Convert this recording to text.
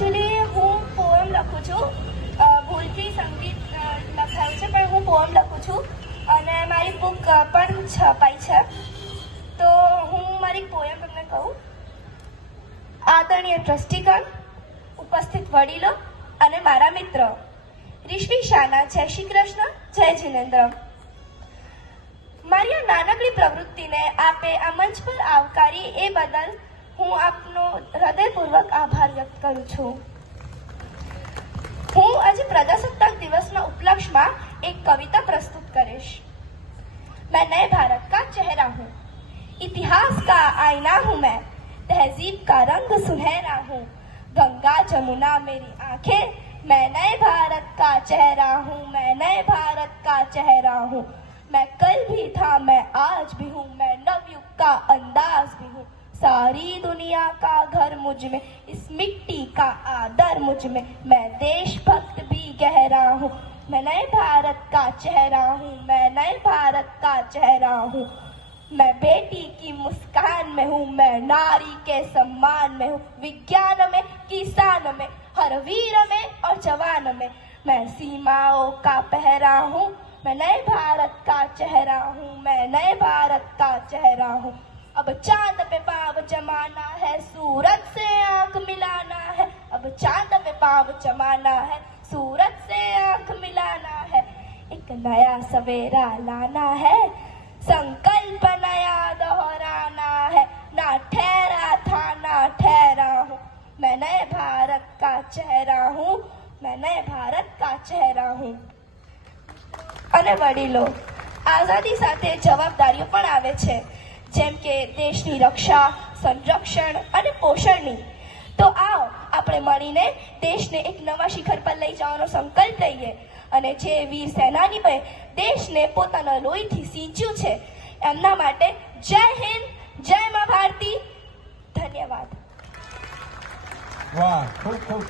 Actually હું poem લખું છું. ભૂલથી સંગીત લખાયું છે, પણ હું પોએમ લખું છું અને મારી બુક પણ છપાઈ છે. તો હું મારી પોએમ તમને કહું. આદરણીય ટ્રસ્ટીગણ, ઉપસ્થિત વડીલો અને મારા મિત્ર, રિશ્વી શાના જય શ્રી કૃષ્ણ, જય જિનેન્દ્ર. મારી આ નાનકડી પ્રવૃત્તિને આપે આ મંચ પર આવકારી એ બદલ હું આપનો હૃદયપૂર્વક આભાર વ્યક્ત કરું છું. હું આજે પ્રજાસત્તાક દિવસના ઉપલક્ષમાં એક કવિતા પ્રસ્તુત કરીશ. मैं नए भारत का चेहरा हूँ, इतिहास का आईना हूँ मैं, तहजीब का रंग सुनहरा हूँ, गंगा जमुना मेरी आंखें, मैं नए भारत का चेहरा हूँ, मैं नए भारत का चेहरा हूँ. मैं कल भी था, मैं आज भी हूँ, मैं नवयुग का अंदाज भी हूँ. सारी दुनिया का घर मुझ में, इस मिट्टी का आदर मुझ में, मैं देशभक्त भी गहरा हूँ. मैं नए भारत का चेहरा हूँ, मैं नए भारत का चेहरा हूँ. मैं बेटी की मुस्कान में हूँ, मैं नारी के सम्मान में हूँ, विज्ञान में, किसान में, हर वीर में और जवान में. मैं सीमाओं का पहरा हूँ, मैं नए भारत का चेहरा हूँ, मैं नए भारत का चेहरा हूँ. अब चांद पे पाँव जमाना है, सूरज से आंख मिलाना है. अब चांद पे पाँव जमाना है, सूरज से आंख मिलाना है. एक नया सवेरा लाना है, संकल्प नया दोहराना है. ना ठहरा था ना ठहरा हूँ, मैं नए भारत का चेहरा हूँ, मैं नए भारत का चेहरा हूँ. અને વડીલો, આઝાદી સાથે જવાબદારીઓ પણ આવે છે, જેમ કે દેશની રક્ષા, સંરક્ષણ અને પોષણની. તો આવો આપણે મળીને દેશને એક નવા શિખર પર લઈ જવાનો સંકલ્પ લઈએ અને જે વીર સેનાનીઓએ દેશને પોતાના લોહીથી સિંચ્યું છે એમના માટે જય હિન્દ, જય મા ભારતી. ધન્યવાદ. વાહ, ખૂબ ખૂબ